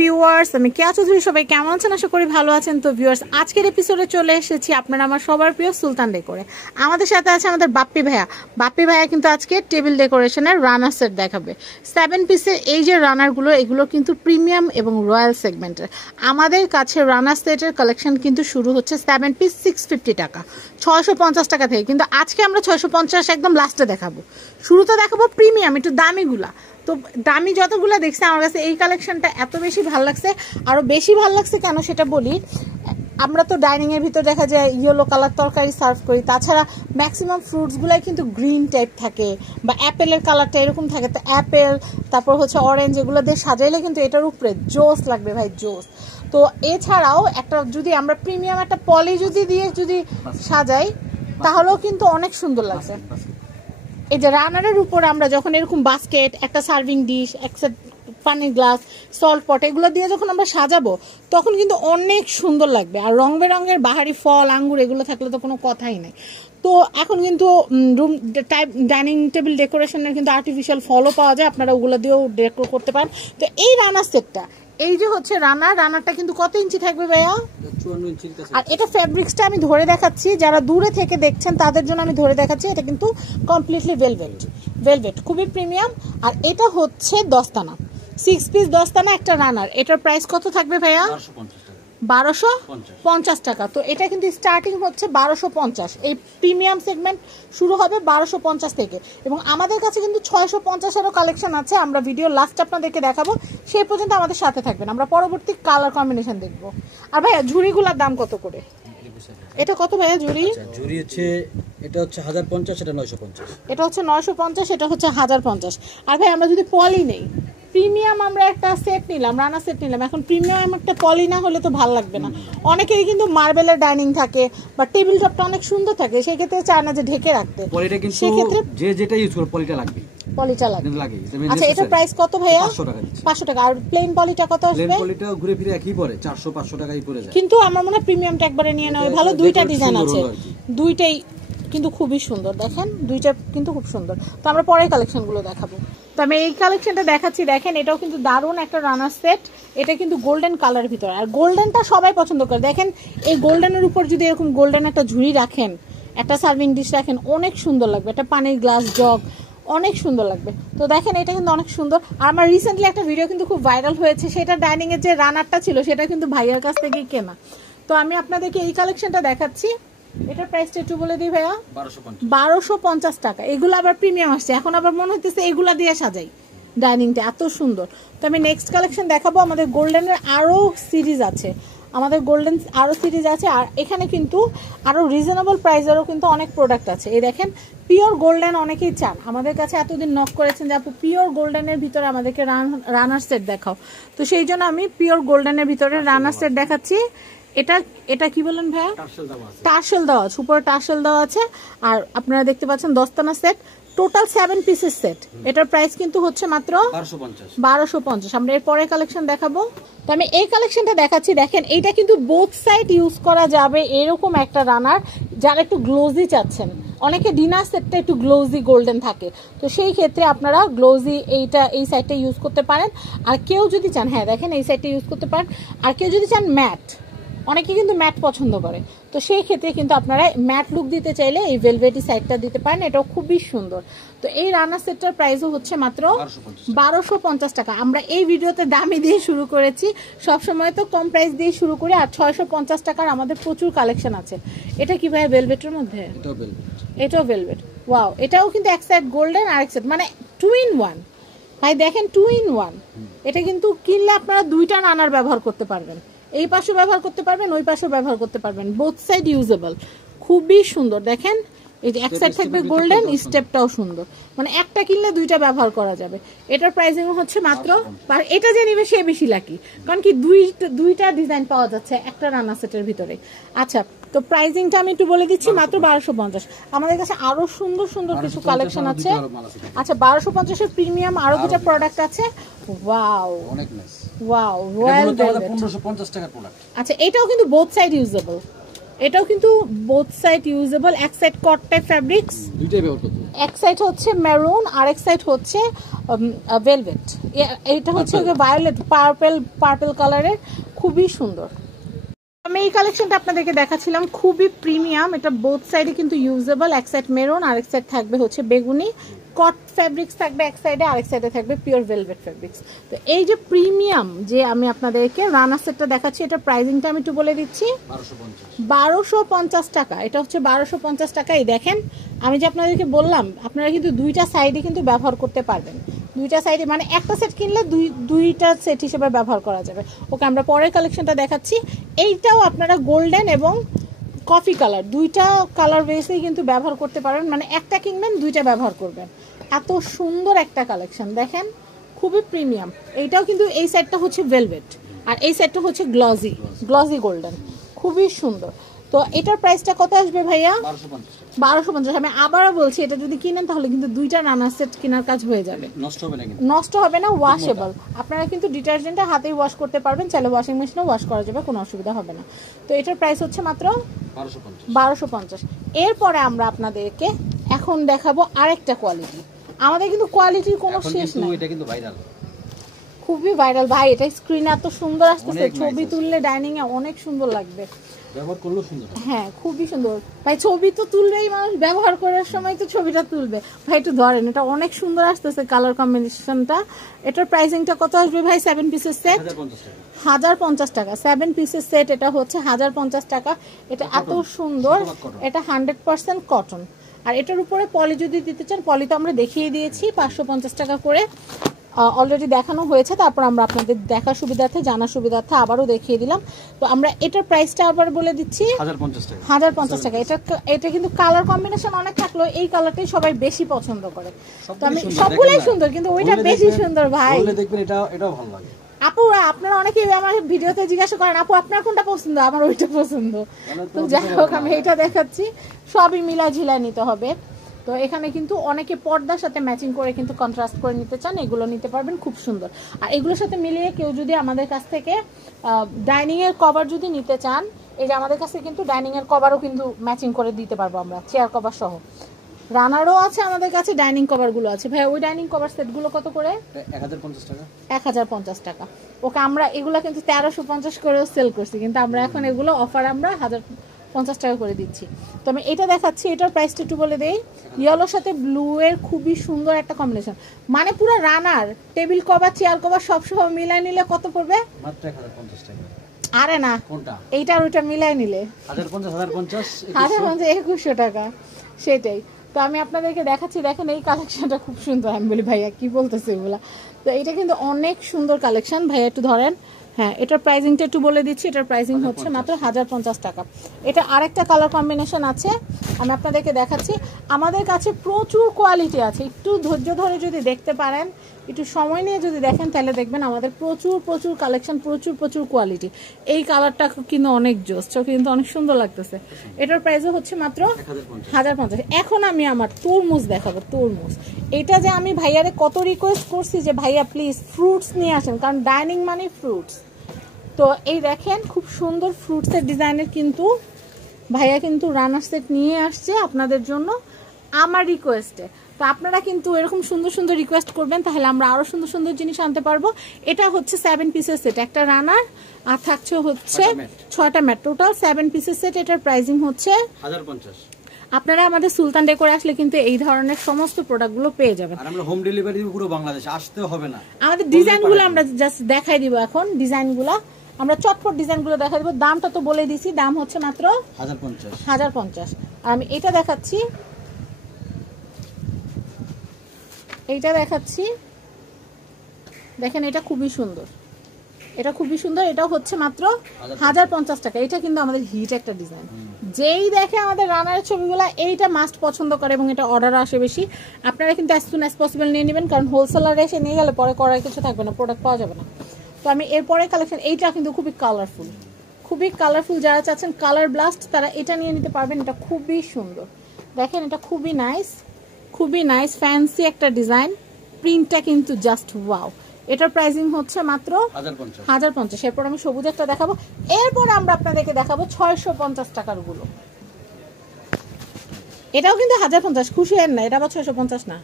Viewers, আমি কেয়া চৌধুরী। সবাই কেমন আছেন? আশা করি ভালো আছেন। তো ভিউয়ার্স, আজকের এপিসোডে চলে এসেছি আপনারা আমার সবার প্রিয় সুলতান ডেকোরে। আমাদের সাথে আছে আমাদের বাপ্পি ভাইয়া। বাপ্পি ভাইয়া কিন্তু আজকে টেবিল ডেকোরেশনের রানার সেট দেখাবে। 7 পিসের এই যে রানারগুলো, এগুলো কিন্তু প্রিমিয়াম এবং রয়্যাল সেগমেন্টের। আমাদের কাছে রানার সেটের কালেকশন কিন্তু শুরু হচ্ছে 7 পিস 650 টাকা, 650 টাকা থেকে। কিন্তু আজকে আমরা 650 একদম লাস্টে দেখাবো। শুরুতে দেখাবো প্রিমিয়াম, একটু দামিগুলা। তো দামি যতগুলো দেখছে, আমার কাছে এই কালেকশনটা এত বেশি ভালো লাগছে। আরও বেশি ভালো লাগছে কেন সেটা বলি। আমরা তো ডাইনিংয়ের ভিতর দেখা যায় ইয়েলো কালার তরকারি সার্ভ করি, তাছাড়া ম্যাক্সিমাম ফ্রুটসগুলাই কিন্তু গ্রিন টাইপ থাকে বা অ্যাপেলের কালারটা এরকম থাকে। তো অ্যাপেল, তারপর হচ্ছে অরেঞ্জ, এগুলো দিয়ে সাজাইলে কিন্তু এটার উপরে জোস লাগবে ভাই, জোস। তো এছাড়াও একটা যদি আমরা প্রিমিয়াম একটা পলি যদি সাজাই, তাহলেও কিন্তু অনেক সুন্দর লাগবে। এই যে রানারের উপর আমরা যখন এরকম বাস্কেট, একটা সার্ভিং ডিশ, একটা পানির গ্লাস, সল্ট পট, এগুলো দিয়ে যখন আমরা সাজাবো, তখন কিন্তু অনেক সুন্দর লাগবে। আর রং বেরঙের বাহারি ফল, আঙ্গুর, এগুলো থাকলে তো কোনো কথাই নেই। তো এখন কিন্তু রুম টাইপ ডাইনিং টেবিল ডেকোরেশনের কিন্তু আর্টিফিশিয়াল ফলও পাওয়া যায়, আপনারা ওগুলো দিয়েও ডেকোর করতে পারেন। তো এই রানার সেটটা, এই যে হচ্ছে রানারটা কিন্তু কত ইঞ্চি থাকবে ভাইয়া? 54 ইঞ্চি। আর এটা ফেব্রিক্সটা আমি ধরে দেখাচ্ছি, যারা দূরে থেকে দেখছেন তাদের জন্য আমি ধরে দেখাচ্ছি। এটা কিন্তু কমপ্লিটলি ভেলভেট, খুবই প্রিমিয়াম। আর এটা হচ্ছে দস্তানা, 6 পিস দস্তানা একটা রানার। এটার প্রাইস কত থাকবে ভাইয়া? 1250 টাকা। তো এটা কিন্তু স্টার্টিং হচ্ছে 1250। এই প্রিমিয়াম সেগমেন্ট শুরু হবে 1250 থেকে। এবং আমাদের কাছে কিন্তু 650-এরও কালেকশন আছে, আমরা ভিডিও লাস্ট আপনাদেরকে দেখাবো। সেই পর্যন্ত আমাদের সাথে থাকবেন, আমরা পরবর্তী কালার কম্বিনেশন দেখবো। আর ভাইয়া ঝুড়িগুলোর দাম কত করে? এটা কত ভাইয়া ঝুড়ি? ঝুড়ি হচ্ছে এটা হচ্ছে 1050, এটা 950। এটা হচ্ছে 950, এটা হচ্ছে 1050। আর ভাই আমরা যদি পলি নেই, প্রিমিয়াম আমরা একটা সেট নিলাম, রানা সেট নিলাম, এখন প্রিমিয়াম একটা পলি না হলে তো ভালো লাগবে না। অনেকেরই কিন্তু মার্বেলের ডাইনিং থাকে বা টেবিল টপটা অনেক সুন্দর থাকে, সেই ক্ষেত্রে চায় না যে ঢেকে রাখতে। পলিটা কিন্তু যে যেটা ইউজ করে পলিটা লাগবে। আচ্ছা, এটার প্রাইস কত ভাইয়া? 500 টাকা। আর প্লেন পলিটা কত আসবে? প্লেন পলিটা ঘুরে ফিরে একই পড়ে, 400-500 টাকাই পড়ে যায়। কিন্তু আমার মনে হয় প্রিমিয়ামটা একবারে নিয়ে নেওয়া ভালো। দুইটা ডিজাইন আছে, দুইটাই কিন্তু খুবই সুন্দর। দেখেন দুইটা কিন্তু খুব সুন্দর। তো আমরা পরের কালেকশনগুলো দেখাবো। তো আমি এই কালেকশনটা দেখাচ্ছি, দেখেন এটাও কিন্তু দারুণ একটা রানার সেট। এটা কিন্তু গোল্ডেন কালার ভিতরে, আর গোল্ডেনটা সবাই পছন্দ করে। দেখেন এই গোল্ডেনের উপর যদি এরকম গোল্ডেন একটা ঝুড়ি রাখেন, একটা সার্ভিং ডিশ রাখেন, অনেক সুন্দর লাগবে। একটা পানির গ্লাস, জগ, অনেক সুন্দর লাগবে। তো দেখেন এটা কিন্তু অনেক সুন্দর। আর আমার রিসেন্টলি একটা ভিডিও কিন্তু খুব ভাইরাল হয়েছে, সেটা ডাইনিং এর যে রানারটা ছিল সেটা কিন্তু ভাইয়ার কাছ থেকেই কেনা। তো আমি আপনাদেরকে এই কালেকশনটা দেখাচ্ছি। এটার প্রাইসটা একটু বলে দিই ভাইয়া। 1250 টাকা। এগুলো আবার প্রিমিয়াম আসছে, এখন আবার মনে হইতেছে এগুলা দিয়ে সাজাই ডাইনিংটা, এত সুন্দর। তো আমি নেক্সট কালেকশন দেখাবো। আমাদের গোল্ডেনের আরও সিরিজ আছে, আর এখানে কিন্তু আরও রিজনেবল প্রাইসেরও কিন্তু অনেক প্রোডাক্ট আছে। এই দেখেন পিওর গোল্ডেন অনেকেই চান, আমাদের কাছে এতদিন নক করেছেন যে আপু পিওর গোল্ডেনের ভিতরে আমাদেরকে রানার সেট দেখাও। তো সেই জন্য আমি পিওর গোল্ডেনের ভিতরে রানার সেট দেখাচ্ছি। এটা কি বলেন ভাইয়া? টার্সেল দেওয়া আছে, উপরে টার্সেল দেওয়া আছে। আর আপনারা দেখতে পাচ্ছেন দস্তানা সেট, টোটাল 7 পিসের সেট। এটার প্রাইস কিন্তু হচ্ছে মাত্র 1250। আমরা এর পরের কালেকশন দেখাবো। তো আমি এই কালেকশনটা দেখাচ্ছি, দেখেন এইটা কিন্তু বোথ সাইড ইউজ করা যাবে এরকম একটা রানার। যারা একটু গ্লোজি চাচ্ছেন, অনেকে ডিনার সেটটা একটু গ্লোজি গোল্ডেন থাকে, তো সেই ক্ষেত্রে আপনারা গ্লোজি এই সাইডটা ইউজ করতে পারেন। আর কেউ যদি চান, হ্যাঁ দেখেন এই সাইডটা ইউজ করতে পারেন। আর কেউ যদি চান ম্যাট, অনেকে কিন্তু ম্যাট পছন্দ করে, তো সেই ক্ষেত্রে কিন্তু আপনারা ম্যাট লুক দিতে চাইলে এই ভেলভেটি সাইডটা দিতে পারেন, এটাও খুবই সুন্দর। তো এই রানার সেটটার প্রাইসও হচ্ছে মাত্র 1250 টাকা। আমরা এই ভিডিওতে দামি দিয়ে শুরু করেছি, সবসময় তো কম প্রাইস দিয়ে শুরু করি। আর 650 টাকার আমাদের প্রচুর কালেকশন আছে। এটা কি ভাই ভেলভেটের মধ্যে? এটাও ভেলভেট। ওয়াও, এটাও কিন্তু এক সাইড গোল্ডেন আর এক সাইড মানে 2 in 1 ভাই, দেখেন 2 in 1। এটা কিন্তু কিনলে আপনারা দুইটা রানার ব্যবহার করতে পারবেন, এই পাশেও ব্যবহার করতে পারবেন, ওই পাশেও ব্যবহার করতে পারবেন, বোথ সাইড ইউজেবল। খুবই সুন্দর। দেখেন এই যে এক সাইড থাকবে গোল্ডেন, স্টেপটাও সুন্দর, মানে একটা কিনলে দুইটা ব্যবহার করা যাবে। এটার প্রাইসিং হচ্ছে মাত্র, এটা যে নিবে সে বেশি লাকি, কারণ কি দুইটা ডিজাইন পাওয়া যাচ্ছে একটা রানা সেটের ভিতরে। আচ্ছা, তো প্রাইসিংটা আমি একটু বলে দিচ্ছি, মাত্র 1250। আমাদের কাছে আরো সুন্দর সুন্দর কিছু কালেকশন আছে। আচ্ছা, 1250-এর প্রিমিয়াম আরো দুটো প্রোডাক্ট আছে। ওয়াও, অনেক নাইস। ওয়াও, রয়্যাল ভেলভেট 1550 টাকার প্রোডাক্ট। আচ্ছা, এটাও কিন্তু বোথ সাইড ইউজেবল, এক সাইড কট টাইপ ফ্যাব্রিক্স, দুইটাই ব্যবহার করতে এক সাইড হচ্ছে মেরুন আর এক সাইড হচ্ছে ভেলভেট। এটা হচ্ছে ভায়োলেট পার্পল কালারের, খুবই সুন্দর। আমি এই কালেকশনটা আপনাদেরকে দেখাচ্ছিলাম, খুবই প্রিমিয়াম। এটা বোথ সাইডে কিন্তু ইউজেবল, এক সাইড মেরুন আর এক সাইড থাকবে হচ্ছে বেগুনি। কট ফ্যাব্রিক্স থাকবে এক সাইডে, আরেক সাইডে থাকবে পিওর ভেলভেট ফ্যাব্রিক্স। তো এই যে প্রিমিয়াম যে আমি আপনাদেরকে রানার সেটটা দেখাচ্ছি, এটা প্রাইসিংটা আমি একটু বলে দিচ্ছি, 1250 টাকা। এটা হচ্ছে 1250 টাকা। এই দেখেন আমি যে আপনাদেরকে বললাম, আপনারা কিন্তু দুইটা সাইডে কিন্তু ব্যবহার করতে পারবেন, দুইটা সাইডে মানে একটা সেট কিনলে দুইটা সেট হিসেবে ব্যবহার করা যাবে। ওকে, আমরা পরের কালেকশনটা দেখাচ্ছি। এইটাও আপনারা গোল্ডেন এবং কফি কালার, দুইটা কালার বেসেই কিন্তু ব্যবহার করতে পারবেন, মানে একটা কিনবেন দুইটা ব্যবহার করবেন। এত সুন্দর একটা কালেকশন দেখেন, খুবই প্রিমিয়াম। এইটাও কিন্তু এই সেটটা হচ্ছে ভেলভেট আর এই সেটটা হচ্ছে গ্লসি গোল্ডেন, খুবই সুন্দর। তো এটার প্রাইসটা কত আসবে ভাইয়া? 1250। আমি আবারও বলছি, এটা যদি কিনেন তাহলে কিন্তু দুইটা রানার সেট কেনার কাজ হয়ে যাবে, নষ্ট হবে না, ওয়াশেবল। আপনারা কিন্তু ডিটারজেন্টটা হাতেই ওয়াশ করতে পারবেন, চাইলে ওয়াশিং মেশিনে ওয়াশ করা যাবে, কোনো অসুবিধা হবে না। তো এটার প্রাইস হচ্ছে মাত্র 1250। এরপরে আমরা আপনাদেরকে এখন দেখাবো আরেকটা কোয়ালিটি। আমাদের কিন্তু কোয়ালিটির কোনো শেষ নেই, এটা কিন্তু ভাইরাল, খুবই ভাইরাল ভাই। এটা স্ক্রিনে এত সুন্দর আসতেছে, ছবি তুললে ডাইনিং এ অনেক সুন্দর লাগবে, ব্যবহার করলেও সুন্দর। হ্যাঁ খুবই সুন্দর ভাই, ছবি তো তুলবেই মানুষ, ব্যবহার করার সময় তো ছবিটা তুলবে ভাই। একটু ধরেন, এটা অনেক সুন্দর আসতেছে কালার কম্বিনেশনটা। এটার প্রাইসিংটা কত আসবে ভাই? 7 পিসের সেট 1050 টাকা। 7 পিসের সেট এটা হচ্ছে 1050 টাকা। এটা এত সুন্দর, এটা 100% কটন। আর এটার উপরে পলি যদি দিতে চান, পলি তো আমরা দেখিয়ে দিয়েছি 550 টাকা করে, অলরেডি দেখানো হয়েছে। তারপর আমরা আপনাদের দেখার সুবিধার্থে, জানার সুবিধার্থে আবারও দেখিয়ে দিলাম। তো আমরা এটার প্রাইসটা আবার বলে দিচ্ছি 1050 টাকা। এটা কিন্তু কালার কম্বিনেশন অনেক থাকলেও এই কালারটাই সবাই বেশি পছন্দ করে। তো আমি সবগুলাই সুন্দর, কিন্তু ওইটা বেশি সুন্দর ভাই। এটাও ভালো লাগে। আপু আপনারা অনেকেই আমার ভিডিওতে জিজ্ঞাসা করেন, আপু আপনার কোনটা পছন্দ? আমার ওইটা পছন্দ। তো যাই হোক, আমি এটা দেখাচ্ছি, সবই মিলা ঝিলা নিতে হবে। তো এখানে কিন্তু অনেকে পর্দার সাথে ম্যাচিং করে কিন্তু কন্ট্রাস্ট করে নিতে চান, এগুলো নিতে পারবেন, খুব সুন্দর। আর এগুলোর সাথে মিলিয়ে কেউ যদি আমাদের কাছ থেকে ডাইনিং এর কভার যদি নিতে চান, এই যে আমাদের কাছে কিন্তু ডাইনিং এর কভারও কিন্তু ম্যাচিং করে দিতে পারবো আমরা, চেয়ার কভার সহ। রানারও আছে আমাদের কাছে, ডাইনিং কভার গুলো আছে। ভাই ওই ডাইনিং কভার সেট গুলো কত করে? 1050 টাকা। 1050 টাকা। ওকে, আমরা এগুলা কিন্তু 1350 করেও সেল করছি, কিন্তু আমরা এখন এগুলো অফার আমরা 1050 টাকা করে দিচ্ছি। তো আমি এটা দেখাচ্ছি, এটার প্রাইসটা একটু বলে দেই। ইয়েলোর সাথে ব্লু এর খুবই সুন্দর একটা কম্বিনেশন, মানে পুরো রানার টেবিল কভার চেয়ার কভার সব সহ মিলাই নিলে কত পড়বে? মাত্র 1050 টাকা। আরে না, এইটা আর ওইটা মিলাই নিলে 2100 টাকা, সেটাই। তো আমি আপনাদেরকে দেখাচ্ছি, দেখেন এই কালেকশনটা খুব সুন্দর। আমি বলি ভাইয়া কি বলতেছে এগুলা? তো এটা কিন্তু অনেক সুন্দর কালেকশন। ভাইয়া একটু ধরেন, হ্যাঁ এটার প্রাইসিংটা একটু বলে দিচ্ছি। এটার প্রাইসিং হচ্ছে মাত্র 1050 টাকা। এটা আরেকটা কালার কম্বিনেশন আছে, আমি আপনাদেরকে দেখাচ্ছি। আমাদের কাছে প্রচুর কোয়ালিটি আছে, একটু ধৈর্য ধরে যদি দেখতে পারেন, একটু সময় নিয়ে যদি দেখেন, তাহলে দেখবেন আমাদের প্রচুর কালেকশন, প্রচুর কোয়ালিটি। এই কালারটা কিন্তু অনেক জোস, কিন্তু অনেক সুন্দর লাগতেছে। এটার প্রাইসও হচ্ছে মাত্র 1050। এখন আমি আমার তরমুজ দেখাবো, তরমুজ। এটা যে আমি ভাইয়ারে কত রিকোয়েস্ট করছি যে ভাইয়া প্লিজ ফ্রুটস নিয়ে আসেন, কারণ ডাইনিং মানে ফ্রুটস। তো এই দেখেন খুব সুন্দর ফ্রুটসের ডিজাইনের কিন্তু ভাইয়া কিন্তু রানার সেট নিয়ে আসছে আপনাদের জন্য আমার রিকোয়েস্টে। তো আপনারা কিন্তু এরকম সুন্দর রিকোয়েস্ট করবেন, তাহলে আমরা আরো সুন্দর জিনিস আনতে পারবো। এটা হচ্ছে 7 পিসের সেট, একটা রানার আর থাকছে হচ্ছে 6টা ম্যাট, টোটাল 7 পিসের সেট। এটার প্রাইসিং হচ্ছে 1050। আপনারা আমাদের সুলতান ডেকোরে আসলে কিন্তু এই ধরনের সমস্ত প্রোডাক্টগুলো পেয়ে যাবেন। আর আমরা হোম ডেলিভারি দিব পুরো বাংলাদেশে, আসতে হবে না। আমাদের ডিজাইনগুলো আমরা জাস্ট দেখাই দিব। এখন ডিজাইনগুলো আমরা চটপট ডিজাইনগুলো দেখাই দিব। দামটা তো বলে দিছি, দাম হচ্ছে মাত্র 1050। আর আমি এটা দেখাচ্ছি, এইটা দেখাচ্ছি, দেখেন এটা খুবই সুন্দর, এটা খুবই সুন্দর। এটা হচ্ছে মাত্র 1050 টাকা। এটা কিন্তু আমাদের হিট একটা ডিজাইন, যেই দেখে আমাদের রানার ছবিগুলো এইটা মাস্ট পছন্দ করে এবং এটা অর্ডার আসে বেশি। আপনারা কিন্তু অ্যাজ সুন অ্যাজ পসিবল নিয়ে নেবেন, কারণ হোলসেলার এসে নিয়ে গেলে পরে করার কিছু থাকবে না, প্রোডাক্ট পাওয়া যাবে না। তো আমি এরপরে কালেকশন, এইটা কিন্তু খুবই কালারফুল, যারা চাচ্ছেন কালার ব্লাস্ট তারা এটা নিয়ে নিতে পারবেন। এটা খুবই সুন্দর, দেখেন এটা খুবই নাইস ফ্যান্সি একটা ডিজাইন, প্রিন্টটা কিন্তু জাস্ট ওয়াও। এটার প্রাইসিং হচ্ছে মাত্র 1050। এরপর আমি সবুজ একটা দেখাবো, এরপর আমরা আপনাদেরকে দেখাবো 650 টাকার গুলো। এটাও কিন্তু 1050, খুশি হেন না, এটা আবার 650 না।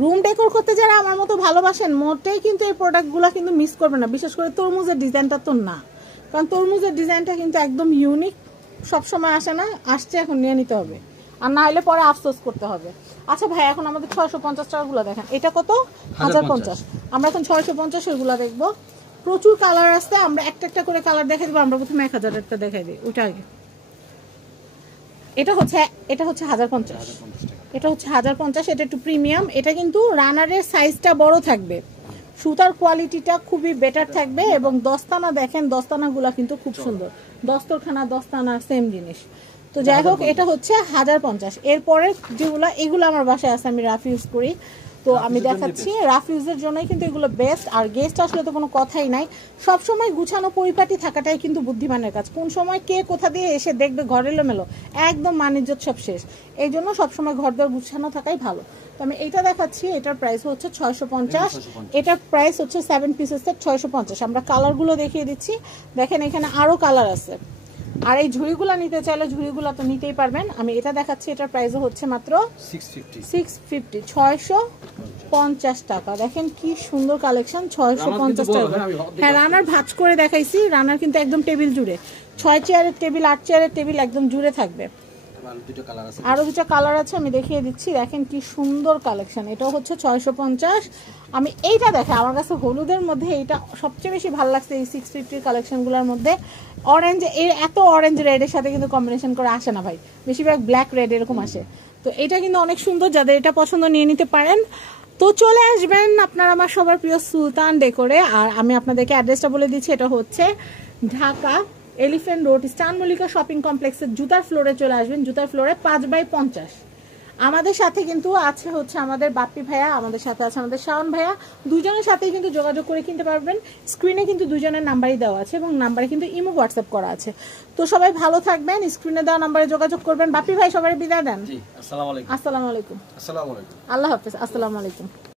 রুম ডেকোর করতে যারা আমার মতো ভালোবাসেন মোটেই কিন্তু এই প্রোডাক্টগুলো কিন্তু মিস করবে না, বিশেষ করে তরমুজের ডিজাইনটা তো না, কারণ তরমুজের ডিজাইনটা কিন্তু একদম ইউনিক, সবসময় আসে না, আসছে এখন নিয়ে নিতে হবে, আর না হলে পরে আফসোস করতে হবে। আচ্ছা ভাই, এখন আমাদের 650 টাকাগুলো দেখেন, এটা কত? 1050। আমরা এখন 650 এগুলো দেখবো। প্রচুর কালার আছে, আমরা একটা একটা করে কালার দেখাই দেবো। আমরা প্রথমে 1000-এরটা দেখাই দিই, ওইটা আগে। এটা হচ্ছে 1050, এটা হচ্ছে 1050, এটা একটু প্রিমিয়াম। এটা কিন্তু রানারের সাইজটা বড় থাকবে, সুতার কোয়ালিটিটা খুবই বেটার থাকবে, এবং দস্তানা দেখেন, দস্তানাগুলা কিন্তু খুব সুন্দর, দস্তরখানা দস্তানা সেম জিনিস। তো যাই হোক, এটা হচ্ছে 1050। এরপরে যেগুলো, এগুলো আমার বাসায় আছে, আমি রাফ ইউজ করি, তো আমি দেখাচ্ছি। রাফ ইউজের জন্যই কিন্তু এগুলো বেস্ট। আর গেস্ট আসলে তো কোনো কথাই নাই, সব সময় গুছানো পরিপাটি থাকাটাই কিন্তু বুদ্ধিমানের কাজ। কোন সময় কে কোথা দিয়ে এসে দেখবে ঘর এলোমেলো, একদম মানিজ্জত সব শেষ। এই জন্য সবসময় ঘর দর গুছানো থাকাই ভালো। তো আমি এইটা দেখাচ্ছি, এটার প্রাইস হচ্ছে 650, এটার প্রাইস হচ্ছে 7 পিসেসের 650। আমরা কালারগুলো দেখিয়ে দিচ্ছি, দেখেন এখানে আরও কালার আছে। আর এই ঝুড়িগুলো নিতে চাইলে ঝুড়িগুলো তো নিতেই পারবেন। আমি এটা দেখাচ্ছি, এটার প্রাইসও হচ্ছে মাত্র 650, 650 টাকা। দেখেন কি সুন্দর কালেকশন, 650 টাকা। হ্যাঁ, রানার ভাঁজ করে দেখাইছি, রানার কিন্তু একদম টেবিল জুড়ে, 6 চেয়ারের টেবিল, 8 চেয়ারের টেবিল একদম জুড়ে থাকবে। আরো দুটো কালার আছে, আমি দেখিয়ে দিচ্ছি। দেখেন কি সুন্দর কালেকশন, এটাও হচ্ছে 650। আমি এইটা দেখে আমার কাছে হলুদের মধ্যে এইটা সবচেয়ে বেশি ভালো লাগছে, এই 650 কালেকশনগুলোর মধ্যে। অরেঞ্জ, এর এত অরেঞ্জ রেডের সাথে কিন্তু কম্বিনেশন করে আসে না ভাই, বেশিরভাগ ব্ল্যাক রেড এরকম আসে। তো এটা কিন্তু অনেক সুন্দর, যাদের এটা পছন্দ নিয়ে নিতে পারেন। তো চলে আসবেন আপনার আমার সবার প্রিয় সুলতান ডেকোরে। আর আমি আপনাদেরকে অ্যাড্রেসটা বলে দিচ্ছি, এটা হচ্ছে ঢাকা এলিফ্যান্ট রোড, স্টান মল্লিকা শপিং কমপ্লেক্সের জুতার ফ্লোরে চলে আসবেন, জুতার ফ্লোরে 5x50। আমাদের সাথে কিন্তু আছে হচ্ছে আমাদের বাপ্পি ভাইয়া, আমাদের সাথে আছে আমাদের শাওন ভাইয়া, দুজনের সাথেই কিন্তু যোগাযোগ করে কিনতে পারবেন। স্ক্রিনে কিন্তু দুজনের নাম্বারই দেওয়া আছে, এবং নাম্বারে কিন্তু ইমো হোয়াটসঅ্যাপ করা আছে। তো সবাই ভালো থাকবেন, স্ক্রিনে দেওয়া নাম্বারে যোগাযোগ করবেন। বাপ্পি ভাই সবাই বিদায় দেন। আসসালামু আলাইকুম। আসসালামু আলাইকুম। আসসালামু আলাইকুম। আল্লাহ হাফেজ। আসসালামু আলাইকুম।